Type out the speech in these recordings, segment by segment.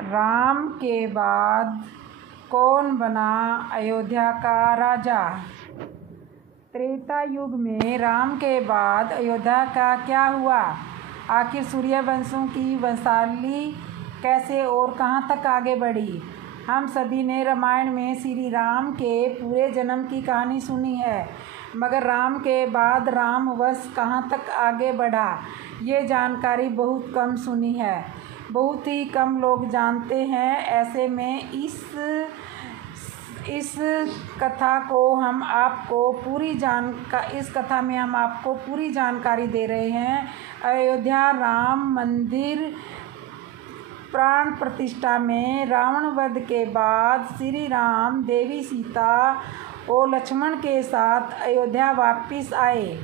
राम के बाद कौन बना अयोध्या का राजा? त्रेता युग में राम के बाद अयोध्या का क्या हुआ? आखिर सूर्यवंशों की वंशावली कैसे और कहां तक आगे बढ़ी? हम सभी ने रामायण में श्री राम के पूरे जन्म की कहानी सुनी है, मगर राम के बाद राम वंश कहां तक आगे बढ़ा, ये जानकारी बहुत कम सुनी है। बहुत ही कम लोग जानते हैं। ऐसे में इस कथा में हम आपको पूरी जानकारी दे रहे हैं। अयोध्या राम मंदिर प्राण प्रतिष्ठा में रावण वध के बाद श्री राम देवी सीता और लक्ष्मण के साथ अयोध्या वापस आए।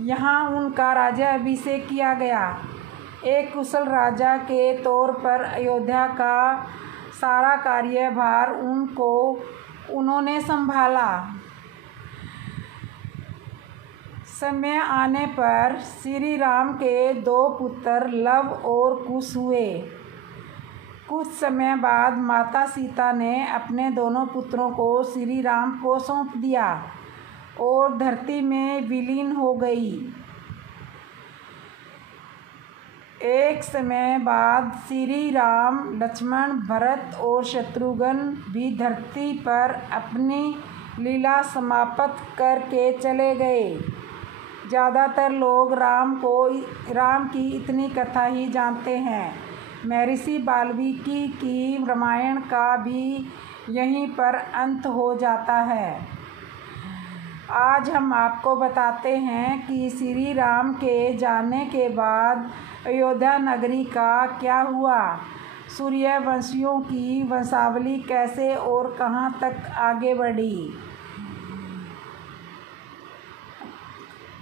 यहाँ उनका राज्याभिषेक किया गया। एक कुशल राजा के तौर पर अयोध्या का सारा कार्यभार उन्होंने संभाला। समय आने पर श्री राम के 2 पुत्र लव और कुश हुए। कुछ समय बाद माता सीता ने अपने दोनों पुत्रों को श्री राम को सौंप दिया और धरती में विलीन हो गई। एक समय बाद श्री राम, लक्ष्मण, भरत और शत्रुघ्न भी धरती पर अपनी लीला समाप्त करके चले गए। ज़्यादातर लोग राम की इतनी कथा ही जानते हैं। महर्षि वाल्मीकि की रामायण का भी यहीं पर अंत हो जाता है। आज हम आपको बताते हैं कि श्री राम के जाने के बाद अयोध्या नगरी का क्या हुआ, सूर्यवंशियों की वंशावली कैसे और कहां तक आगे बढ़ी।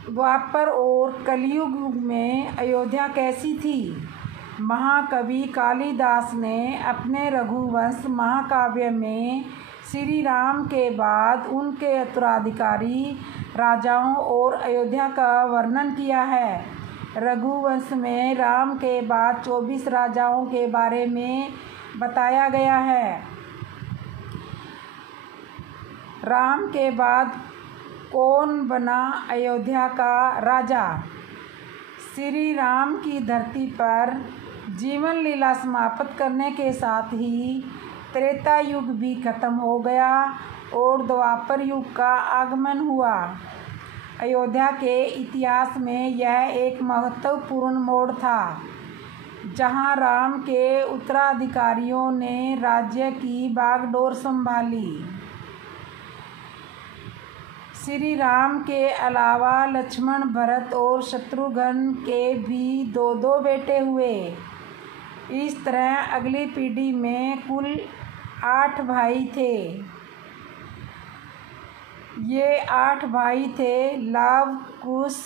द्वापर और कलयुग में अयोध्या कैसी थी? महाकवि कालिदास ने अपने रघुवंश महाकाव्य में श्री राम के बाद उनके उत्तराधिकारी राजाओं और अयोध्या का वर्णन किया है। रघुवंश में राम के बाद 24 राजाओं के बारे में बताया गया है। राम के बाद कौन बना अयोध्या का राजा? श्री राम की धरती पर जीवन लीला समाप्त करने के साथ ही त्रेता युग भी खत्म हो गया और द्वापर युग का आगमन हुआ। अयोध्या के इतिहास में यह एक महत्वपूर्ण मोड़ था, जहां राम के उत्तराधिकारियों ने राज्य की बागडोर संभाली। श्री राम के अलावा लक्ष्मण, भरत और शत्रुघ्न के भी 2 बेटे हुए। इस तरह अगली पीढ़ी में कुल 8 भाई थे। ये 8 भाई थे लव, कुश,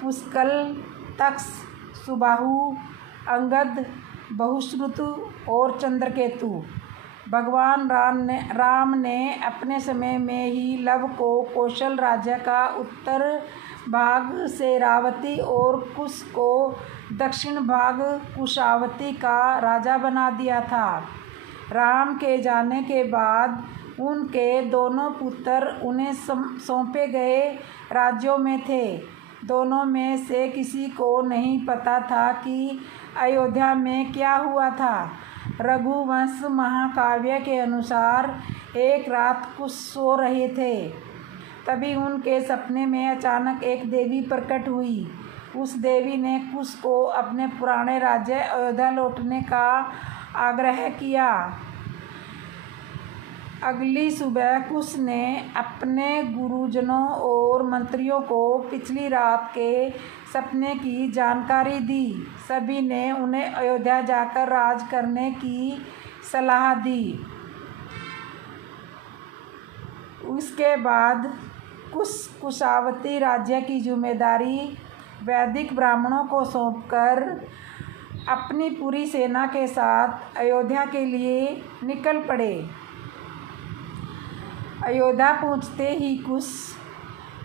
पुष्कल, तक्ष, सुबाहु, अंगद, बहुश्रुत और चंद्रकेतु। भगवान राम ने अपने समय में ही लव को कौशल राज्य का उत्तर भाग शेरावती और कुश को दक्षिण भाग कुशावती का राजा बना दिया था। राम के जाने के बाद उनके दोनों पुत्र उन्हें सौंपे गए राज्यों में थे। दोनों में से किसी को नहीं पता था कि अयोध्या में क्या हुआ था। रघुवंश महाकाव्य के अनुसार एक रात कुश सो रहे थे, तभी उनके सपने में अचानक एक देवी प्रकट हुई। उस देवी ने कुश को अपने पुराने राज्य अयोध्या लौटने का आग्रह किया। अगली सुबह कुश ने अपने गुरुजनों और मंत्रियों को पिछली रात के सपने की जानकारी दी। सभी ने उन्हें अयोध्या जाकर राज करने की सलाह दी। उसके बाद कुशावती राज्य की जिम्मेदारी वैदिक ब्राह्मणों को सौंपकर अपनी पूरी सेना के साथ अयोध्या के लिए निकल पड़े। अयोध्या पहुंचते ही कुश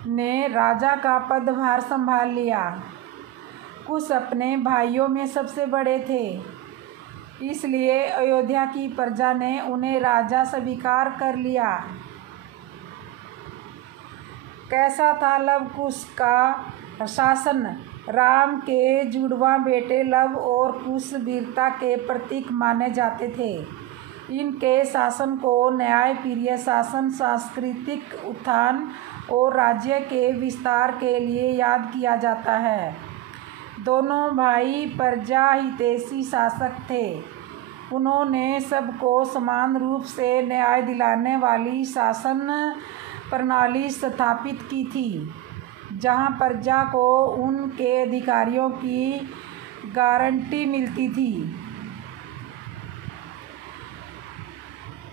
ने राजा का पदभार संभाल लिया। कुश अपने भाइयों में सबसे बड़े थे। इसलिए अयोध्या की प्रजा ने उन्हें राजा स्वीकार कर लिया। कैसा था लव कुश का शासन? राम के जुड़वा बेटे लव और कुश वीरता के प्रतीक माने जाते थे। इनके शासन को न्यायप्रिय शासन, सांस्कृतिक उत्थान और राज्य के विस्तार के लिए याद किया जाता है। दोनों भाई प्रजा हितैषी शासक थे। उन्होंने सबको समान रूप से न्याय दिलाने वाली शासन प्रणाली स्थापित की थी, जहां प्रजा को उनके अधिकारों की गारंटी मिलती थी।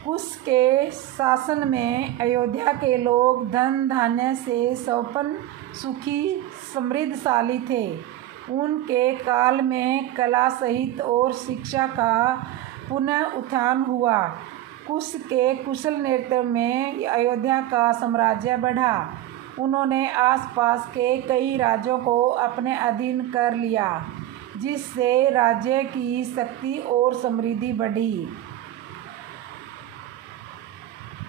कुश के शासन में अयोध्या के लोग धन धान्य से संपन्न, सुखी, समृद्धशाली थे। उनके काल में कला साहित्य और शिक्षा का पुनः उत्थान हुआ। कुश के कुशल नेतृत्व में अयोध्या का साम्राज्य बढ़ा। उन्होंने आसपास के कई राज्यों को अपने अधीन कर लिया, जिससे राज्य की शक्ति और समृद्धि बढ़ी।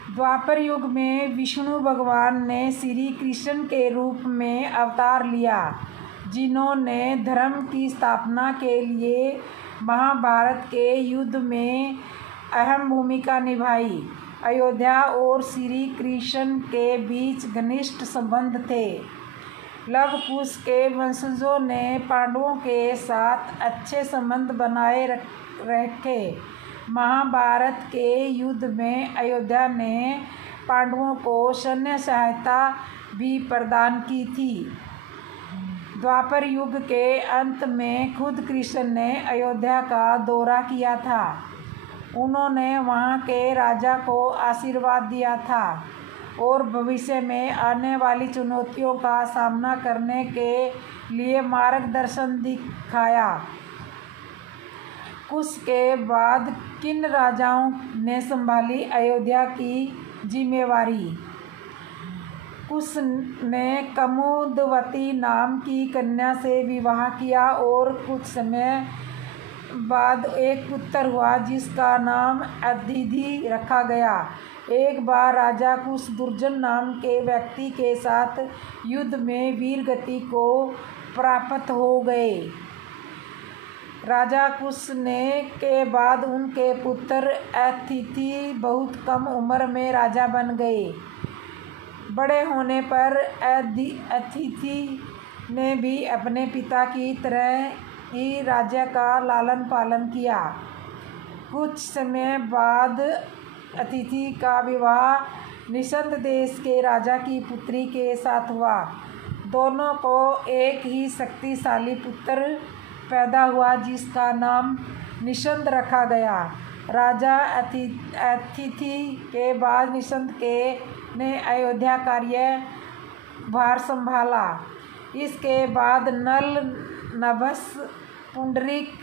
द्वापर युग में विष्णु भगवान ने श्री कृष्ण के रूप में अवतार लिया, जिन्होंने धर्म की स्थापना के लिए महाभारत के युद्ध में अहम भूमिका निभाई। अयोध्या और श्री कृष्ण के बीच घनिष्ठ संबंध थे। लव कुश के वंशजों ने पांडवों के साथ अच्छे संबंध बनाए रखे। महाभारत के युद्ध में अयोध्या ने पांडवों को सैन्य सहायता भी प्रदान की थी। द्वापर युग के अंत में खुद कृष्ण ने अयोध्या का दौरा किया था। उन्होंने वहां के राजा को आशीर्वाद दिया था और भविष्य में आने वाली चुनौतियों का सामना करने के लिए मार्गदर्शन दिखाया। कुश के बाद किन राजाओं ने संभाली अयोध्या की जिम्मेवारी? कुश ने कमुदवती नाम की कन्या से विवाह किया और कुछ समय बाद एक पुत्र हुआ, जिसका नाम अदिति रखा गया। एक बार राजा कुश दुर्जन नाम के व्यक्ति के साथ युद्ध में वीरगति को प्राप्त हो गए। राजा कुश ने के बाद उनके पुत्र अदिति बहुत कम उम्र में राजा बन गए। बड़े होने पर अदिति ने भी अपने पिता की तरह ही राज्य का लालन पालन किया। कुछ समय बाद अदिति का विवाह निषद देश के राजा की पुत्री के साथ हुआ। दोनों को एक ही शक्तिशाली पुत्र पैदा हुआ, जिसका नाम निषद रखा गया। राजा अदिति के बाद निषद ने अयोध्या कार्यभार संभाला। इसके बाद नल, नभस, पुंडरीक,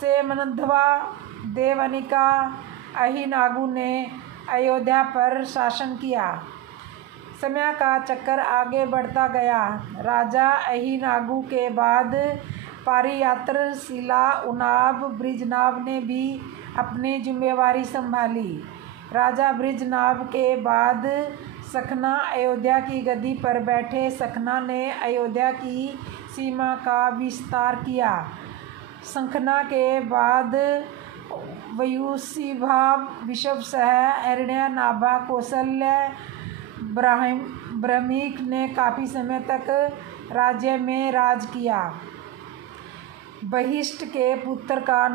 सेमंध्वा, देवनिका, अहिनागु ने अयोध्या पर शासन किया। समय का चक्कर आगे बढ़ता गया। राजा अहिनागु के बाद पारियात्र, शिला, उनाब, बृजनाभ ने भी अपनी जिम्मेवारी संभाली। राजा बृजनाभ के बाद सखना अयोध्या की गद्दी पर बैठे। सखना ने अयोध्या की सीमा का विस्तार किया। सखना के बाद वयुशिभा, विषभसह, हिरण्यनाभा, कौशल्य, ब्रह्मीक ने काफ़ी समय तक राज्य में राज किया। वशिष्ठ के पुत्र का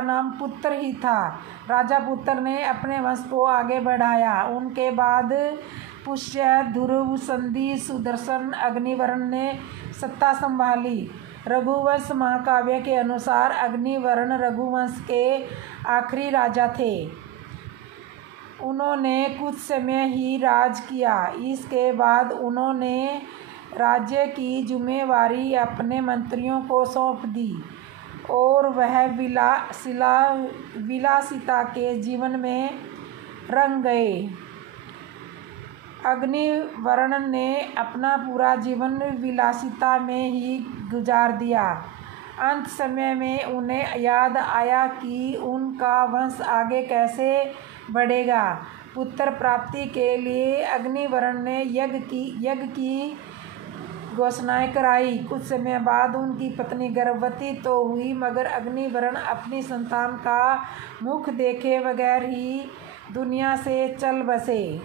नाम पुत्र ही था। राजा पुत्र ने अपने वंश को आगे बढ़ाया। उनके बाद पुष्य, ध्रुव, संधि, सुदर्शन, अग्निवर्ण ने सत्ता संभाली। रघुवंश महाकाव्य के अनुसार अग्निवर्ण रघुवंश के आखिरी राजा थे। उन्होंने कुछ समय ही राज किया। इसके बाद उन्होंने राज्य की जिम्मेवारी अपने मंत्रियों को सौंप दी और वह विलासिता के जीवन में रंग गए। अग्निवर्ण ने अपना पूरा जीवन विलासिता में ही गुजार दिया। अंत समय में उन्हें याद आया कि उनका वंश आगे कैसे बढ़ेगा। पुत्र प्राप्ति के लिए अग्निवर्ण ने यज्ञ की घोषणाएं कराई। कुछ समय बाद उनकी पत्नी गर्भवती तो हुई, मगर अग्निवर्ण अपनी संतान का मुख देखे बगैर ही दुनिया से चल बसे।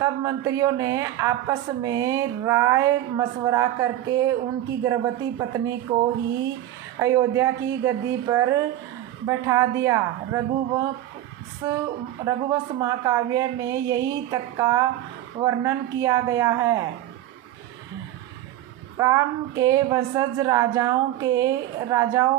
तब मंत्रियों ने आपस में राय मशवरा करके उनकी गर्भवती पत्नी को ही अयोध्या की गद्दी पर बैठा दिया। रघुवंश महाकाव्य में यही तक का वर्णन किया गया है। राम के वंशज राजाओं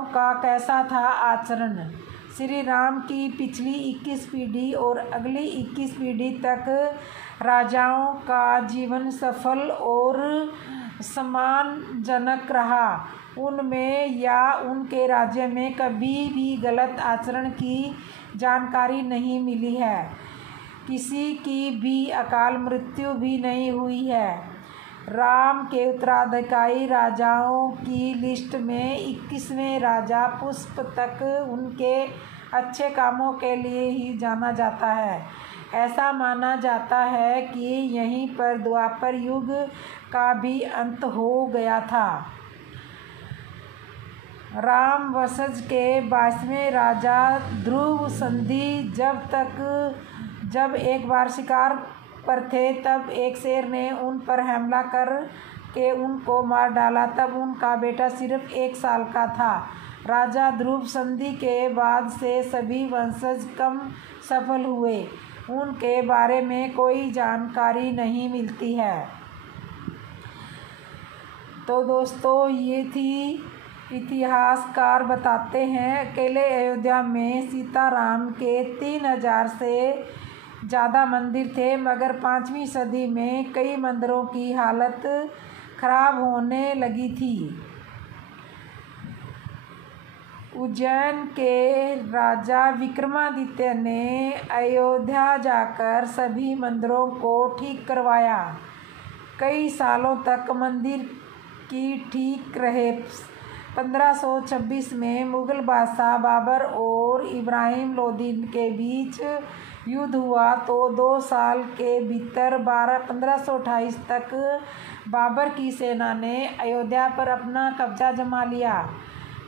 का कैसा था आचरण। श्री राम की पिछली 21 पीढ़ी और अगली 21 पीढ़ी तक राजाओं का जीवन सफल और सम्मानजनक रहा। उनमें या उनके राज्य में कभी भी गलत आचरण की जानकारी नहीं मिली है। किसी की भी अकाल मृत्यु भी नहीं हुई है। राम के उत्तराधिकारी राजाओं की लिस्ट में 21वें राजा पुष्प तक उनके अच्छे कामों के लिए ही जाना जाता है। ऐसा माना जाता है कि यहीं पर द्वापर युग का भी अंत हो गया था। राम वंशज के 22वें राजा ध्रुव संधि जब एक बार शिकार पर थे, तब एक शेर ने उन पर हमला कर के उनको मार डाला। तब उनका बेटा सिर्फ 1 साल का था। राजा ध्रुव संधि के बाद से सभी वंशज कम सफल हुए। उनके बारे में कोई जानकारी नहीं मिलती है। तो दोस्तों, ये थी इतिहासकार बताते हैं अकेले अयोध्या में सीताराम के 3000 से ज़्यादा मंदिर थे, मगर 5वीं सदी में कई मंदिरों की हालत खराब होने लगी थी। उज्जैन के राजा विक्रमादित्य ने अयोध्या जाकर सभी मंदिरों को ठीक करवाया। कई सालों तक मंदिर की ठीक रहे। 1526 में मुगल बादशाह बाबर और इब्राहिम लोदी के बीच युद्ध हुआ तो 2 साल के भीतर 1528 तक बाबर की सेना ने अयोध्या पर अपना कब्जा जमा लिया।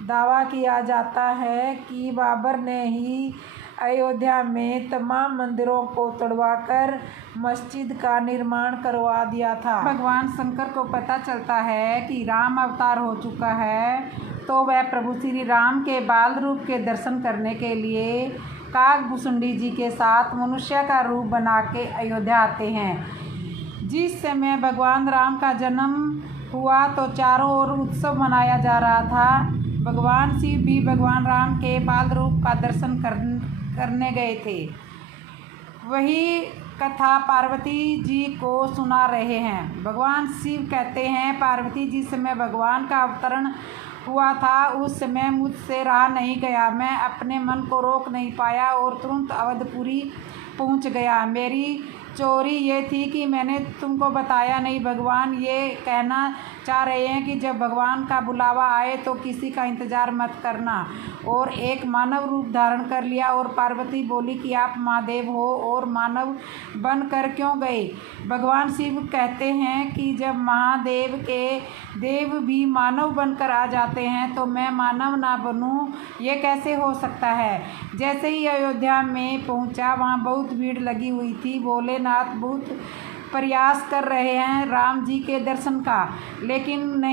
दावा किया जाता है कि बाबर ने ही अयोध्या में तमाम मंदिरों को तोड़वाकर मस्जिद का निर्माण करवा दिया था। भगवान शंकर को पता चलता है कि राम अवतार हो चुका है, तो वह प्रभु श्री राम के बाल रूप के दर्शन करने के लिए काकभुसुंडी जी के साथ मनुष्य का रूप बना के अयोध्या आते हैं। जिस समय भगवान राम का जन्म हुआ तो चारों ओर उत्सव मनाया जा रहा था। भगवान शिव भी भगवान राम के बाल रूप का दर्शन करने गए थे। वही कथा पार्वती जी को सुना रहे हैं। भगवान शिव कहते हैं, पार्वती जी समय भगवान का अवतरण हुआ था, उस समय मुझसे रहा नहीं गया। मैं अपने मन को रोक नहीं पाया और तुरंत अवधपुरी पहुंच गया। मेरी चोरी ये थी कि मैंने तुमको बताया नहीं। भगवान ये कहना चाह रहे हैं कि जब भगवान का बुलावा आए तो किसी का इंतज़ार मत करना। और एक मानव रूप धारण कर लिया और पार्वती बोली कि आप महादेव हो और मानव बन कर क्यों गए। भगवान शिव कहते हैं कि जब महादेव के देव भी मानव बनकर आ जाते हैं तो मैं मानव ना बनूं, ये कैसे हो सकता है। जैसे ही अयोध्या में पहुंचा, वहाँ बहुत भीड़ लगी हुई थी। भोलेनाथ बहुत प्रयास कर रहे हैं राम जी के दर्शन का, लेकिन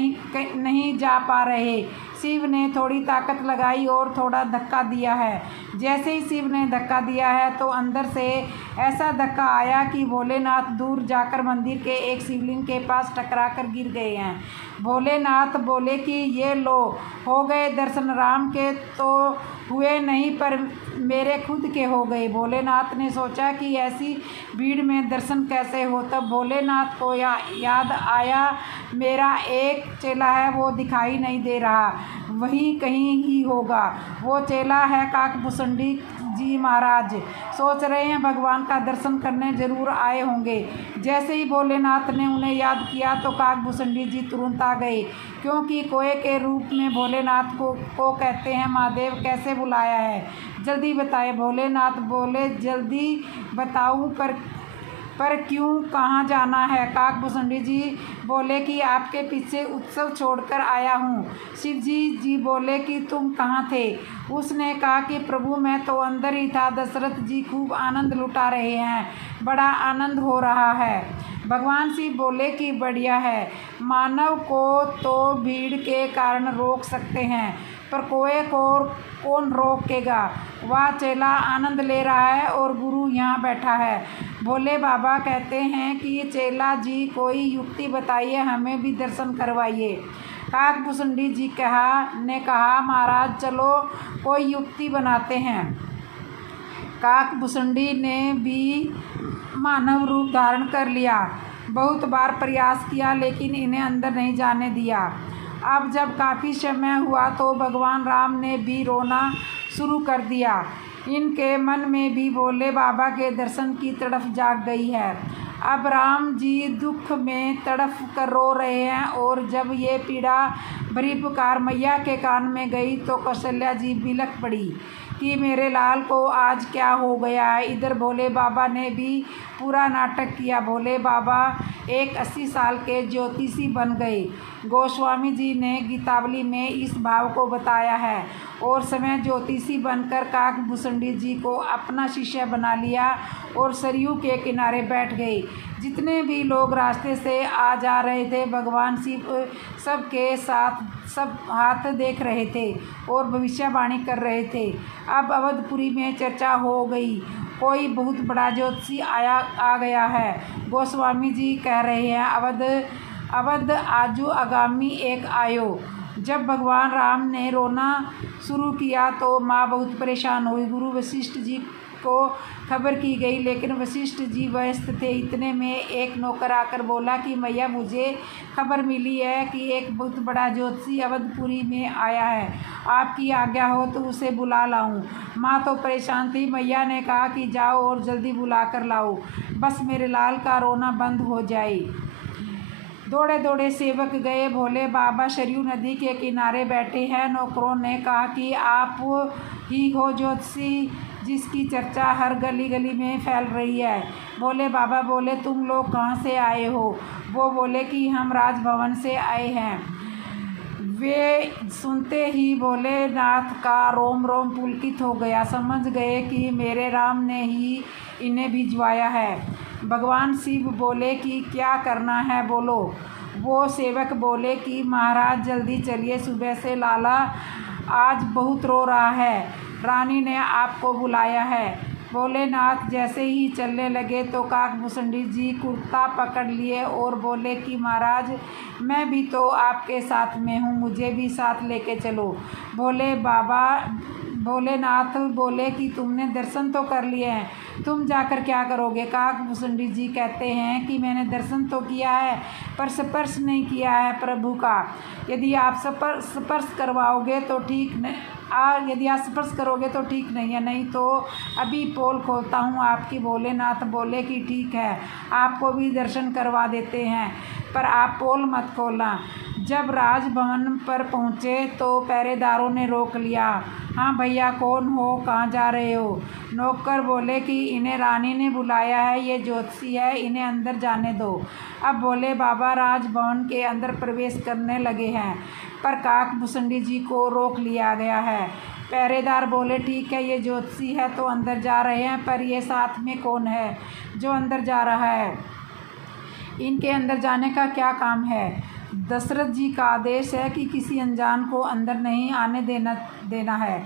नहीं जा पा रहे। शिव ने थोड़ी ताकत लगाई और थोड़ा धक्का दिया है। जैसे ही शिव ने धक्का दिया है तो अंदर से ऐसा धक्का आया कि भोलेनाथ दूर जाकर मंदिर के एक शिवलिंग के पास टकरा कर गिर गए हैं। भोलेनाथ बोले कि ये लो, हो गए दर्शन राम के तो हुए नहीं, पर मेरे खुद के हो गए। भोलेनाथ ने सोचा कि ऐसी भीड़ में दर्शन कैसे हो। तब भोलेनाथ को याद आया, मेरा एक चेला है वो दिखाई नहीं दे रहा। वही कहीं ही होगा। वो चेला है काकभूषणी जी महाराज। सोच रहे हैं भगवान का दर्शन करने जरूर आए होंगे। जैसे ही भोलेनाथ ने उन्हें याद किया तो काकभूषणी जी तुरंत आ गए, क्योंकि कोए के रूप में भोलेनाथ को कहते हैं। महादेव कैसे बुलाया है, जल्दी बताए। भोलेनाथ बोले, जल्दी बताऊं पर क्यों, कहाँ जाना है? काकभूषणी जी बोले कि आपके पीछे उत्सव छोड़कर आया हूँ। शिव जी बोले कि तुम कहाँ थे? उसने कहा कि प्रभु मैं तो अंदर ही था। दशरथ जी खूब आनंद लुटा रहे हैं, बड़ा आनंद हो रहा है। भगवान शिव बोले कि बढ़िया है। मानव को तो भीड़ के कारण रोक सकते हैं, पर कोए को कौन रोकेगा? वह चेला आनंद ले रहा है और गुरु यहाँ बैठा है। भोले बाबा कहते हैं कि चेला जी कोई युक्ति बताइए, हमें भी दर्शन करवाइए। काकभूषणी जी ने कहा, महाराज चलो कोई युक्ति बनाते हैं। काकभूषणी ने भी मानव रूप धारण कर लिया। बहुत बार प्रयास किया लेकिन इन्हें अंदर नहीं जाने दिया। अब जब काफ़ी समय हुआ तो भगवान राम ने भी रोना शुरू कर दिया। इनके मन में भी भोले बाबा के दर्शन की तड़फ जाग गई है। अब राम जी दुख में तड़फ कर रो रहे हैं, और जब ये पीड़ा भरी पुकार मैया के कान में गई तो कौशल्या जी बिलख पड़ी कि मेरे लाल को आज क्या हो गया है। इधर भोले बाबा ने भी पूरा नाटक किया। भोले बाबा एक 80 साल के ज्योतिषी बन गए। गोस्वामी जी ने गीतावली में इस भाव को बताया है, और समय ज्योतिषी बनकर काकभूषणी जी को अपना शिष्य बना लिया और सरयू के किनारे बैठ गए। जितने भी लोग रास्ते से आ जा रहे थे, भगवान शिव सबके साथ सब हाथ देख रहे थे और भविष्यवाणी कर रहे थे। अब अवधपुरी में चर्चा हो गई, कोई बहुत बड़ा ज्योतिषी आ गया है। गोस्वामी जी कह रहे हैं, अवध आजू आगामी एक आयो। जब भगवान राम ने रोना शुरू किया तो माँ बहुत परेशान हुई। गुरु वशिष्ठ जी को खबर की गई, लेकिन वशिष्ठ जी व्यस्त थे। इतने में एक नौकर आकर बोला कि मैया मुझे खबर मिली है कि एक बहुत बड़ा ज्योतिषी अवधपुरी में आया है, आपकी आज्ञा हो तो उसे बुला लाऊं। माँ तो परेशान थी। मैया ने कहा कि जाओ और जल्दी बुला कर लाओ, बस मेरे लाल का रोना बंद हो जाए। दौड़े दौड़े सेवक गए। भोले बाबा सरयू नदी के किनारे बैठे हैं। नौकरों ने कहा कि आप ही हो ज्योतिषी जिसकी चर्चा हर गली गली में फैल रही है। भोले बाबा बोले, तुम लोग कहाँ से आए हो? वो बोले कि हम राजभवन से आए हैं। वे सुनते ही भोलेनाथ का रोम रोम पुलकित हो गया। समझ गए कि मेरे राम ने ही इन्हें भिजवाया है। भगवान शिव बोले कि क्या करना है बोलो। वो सेवक बोले कि महाराज जल्दी चलिए, सुबह से लाला आज बहुत रो रहा है, रानी ने आपको बुलाया है। भोलेनाथ जैसे ही चलने लगे तो काकभूषणी जी कुर्ता पकड़ लिए और बोले कि महाराज मैं भी तो आपके साथ में हूँ, मुझे भी साथ लेके चलो। भोलेनाथ बोले कि तुमने दर्शन तो कर लिए हैं, तुम जाकर क्या करोगे? काकभूषणी जी कहते हैं कि मैंने दर्शन तो किया है पर स्पर्श नहीं किया है प्रभु का। यदि आप स्पर्श करवाओगे तो ठीक नहीं, यदि आप स्पर्श करोगे तो ठीक नहीं है, नहीं तो अभी पोल खोलता हूँ आपकी। भोलेनाथ बोले कि ठीक है, आपको भी दर्शन करवा देते हैं, पर आप पोल मत खोलना। जब राजभवन पर पहुँचे तो पहरेदारों ने रोक लिया। हाँ भैया कौन हो, कहाँ जा रहे हो? नौकर बोले कि इन्हें रानी ने बुलाया है, ये ज्योतिषी है, इन्हें अंदर जाने दो। अब भोले बाबा राजभवन के अंदर प्रवेश करने लगे हैं, पर काकभूषणी जी को रोक लिया गया है। पहरेदार बोले ठीक है, ये ज्योतिषी है तो अंदर जा रहे हैं, पर ये साथ में कौन है जो अंदर जा रहा है? इनके अंदर जाने का क्या काम है? दशरथ जी का आदेश है कि किसी अनजान को अंदर नहीं आने देना है।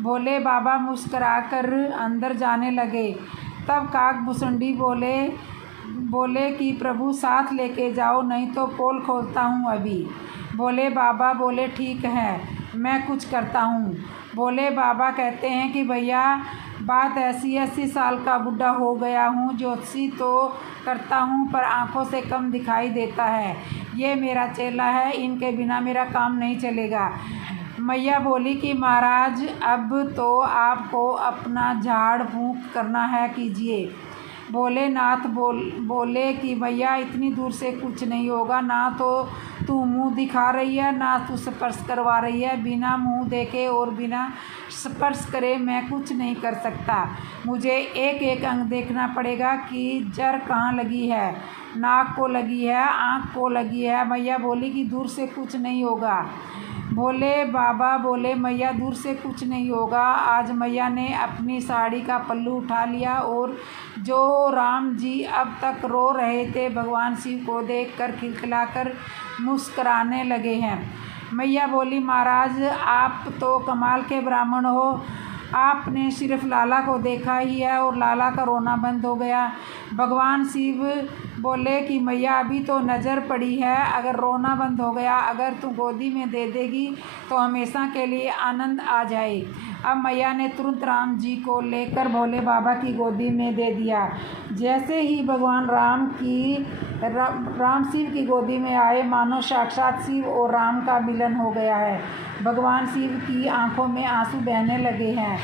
भोले बाबा मुस्कुराकर अंदर जाने लगे। तब काकभूषणी बोले कि प्रभु साथ लेके जाओ, नहीं तो पोल खोलता हूँ अभी। भोले बाबा बोले ठीक है, मैं कुछ करता हूँ। भोले बाबा कहते हैं कि भैया बात ऐसी 80 साल का बुढ़ा हो गया हूँ, ज्योतिषी तो करता हूँ पर आँखों से कम दिखाई देता है। ये मेरा चेला है, इनके बिना मेरा काम नहीं चलेगा। मैया बोली कि महाराज अब तो आपको अपना झाड़ फूँक करना है, कीजिए। भोलेनाथ बोले कि मैया इतनी दूर से कुछ नहीं होगा, ना तो तू मुंह दिखा रही है ना तू स्पर्श करवा रही है। बिना मुंह देखे और बिना स्पर्श करे मैं कुछ नहीं कर सकता। मुझे एक एक अंग देखना पड़ेगा कि जड़ कहाँ लगी है, नाक को लगी है, आँख को लगी है। मैया बोली कि दूर से कुछ नहीं होगा। भोले बाबा बोले मैया दूर से कुछ नहीं होगा। आज मैया ने अपनी साड़ी का पल्लू उठा लिया और जो राम जी अब तक रो रहे थे, भगवान शिव को देखकर खिलखिलाकर मुस्कराने लगे हैं। मैया बोली महाराज आप तो कमाल के ब्राह्मण हो, आपने सिर्फ लाला को देखा ही है और लाला का रोना बंद हो गया। भगवान शिव बोले कि मैया अभी तो नज़र पड़ी है, अगर रोना बंद हो गया, अगर तू गोदी में दे देगी तो हमेशा के लिए आनंद आ जाए। अब मैया ने तुरंत राम जी को लेकर भोले बाबा की गोदी में दे दिया। जैसे ही भगवान राम शिव की गोदी में आए, मानो साक्षात शिव और राम का मिलन हो गया है। भगवान शिव की आंखों में आंसू बहने लगे हैं।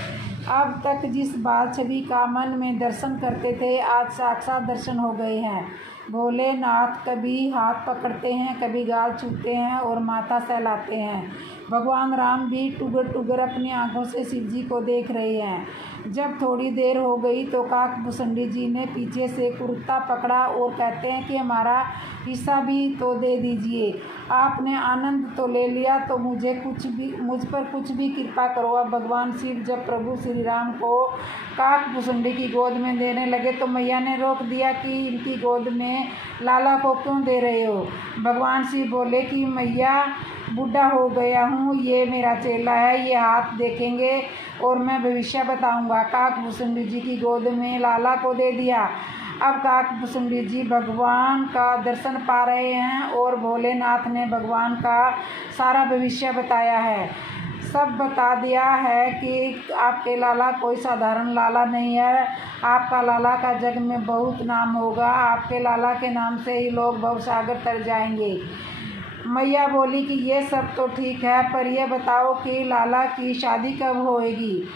अब तक जिस बाल छवि का मन में दर्शन करते थे, आज साक्षात दर्शन हो गए हैं। भोलेनाथ कभी हाथ पकड़ते हैं, कभी गाल छूते हैं और माथा सहलाते हैं। भगवान राम भी टुगर टुगर अपनी आंखों से शिव जी को देख रहे हैं। जब थोड़ी देर हो गई तो काकभूषणी जी ने पीछे से कुर्ता पकड़ा और कहते हैं कि हमारा हिस्सा भी तो दे दीजिए। आपने आनंद तो ले लिया तो मुझ पर कुछ भी कृपा करो। अब भगवान शिव जब प्रभु श्री राम को काकभूषणी की गोद में देने लगे तो मैया ने रोक दिया कि इनकी गोद में लाला को क्यों दे रहे हो। भगवान शिव बोले कि मैया बूढ़ा हो गया हूँ, ये मेरा चेला है, ये हाथ देखेंगे और मैं भविष्य बताऊंगा। काकभूषणी जी की गोद में लाला को दे दिया। अब काकभूषणी जी भगवान का दर्शन पा रहे हैं और भोलेनाथ ने भगवान का सारा भविष्य बताया है, सब बता दिया है कि आपके लाला कोई साधारण लाला नहीं है, आपका लाला का जग में बहुत नाम होगा, आपके लाला के नाम से ही लोग भवसागर तर जाएंगे। मैया बोली कि ये सब तो ठीक है, पर यह बताओ कि लाला की शादी कब होएगी।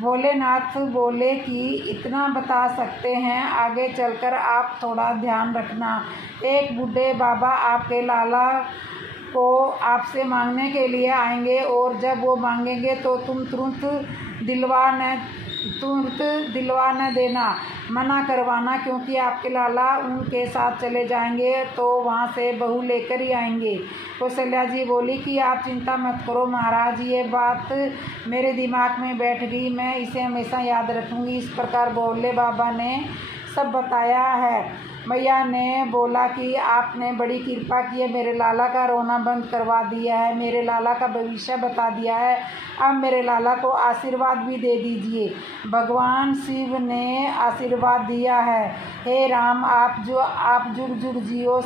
भोलेनाथ बोले कि इतना बता सकते हैं, आगे चलकर आप थोड़ा ध्यान रखना। एक बूढ़े बाबा आपके लाला को आपसे मांगने के लिए आएंगे और जब वो मांगेंगे तो तुम तुरंत दिलवा न देना, मना करवाना, क्योंकि आपके लाला उनके साथ चले जाएंगे तो वहाँ से बहू लेकर ही आएंगे। कौशल्या जी बोली कि आप चिंता मत करो महाराज, ये बात मेरे दिमाग में बैठ गई, मैं इसे हमेशा याद रखूँगी। इस प्रकार भोले बाबा ने सब बताया है। मैया ने बोला कि आपने बड़ी कृपा की है, मेरे लाला का रोना बंद करवा दिया है, मेरे लाला का भविष्य बता दिया है, अब मेरे लाला को आशीर्वाद भी दे दीजिए। भगवान शिव ने आशीर्वाद दिया है, हे राम आप जुग जुग जियो,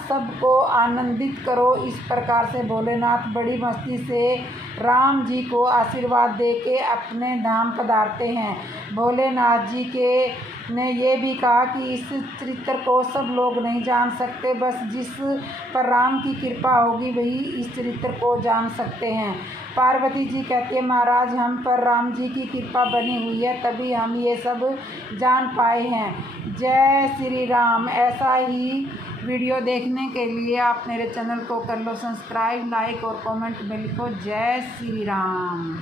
सबको आनंदित करो। इस प्रकार से भोलेनाथ बड़ी मस्ती से राम जी को आशीर्वाद दे के अपने धाम पधारते हैं। भोलेनाथ जी ने ये भी कहा कि इस चरित्र को सब लोग नहीं जान सकते, बस जिस पर राम की कृपा होगी वही इस चरित्र को जान सकते हैं। पार्वती जी कहती है महाराज हम पर राम जी की कृपा बनी हुई है, तभी हम ये सब जान पाए हैं। जय श्री राम। ऐसा ही वीडियो देखने के लिए आप मेरे चैनल को कर लो सब्सक्राइब, लाइक और कमेंट में लिखो जय श्री राम।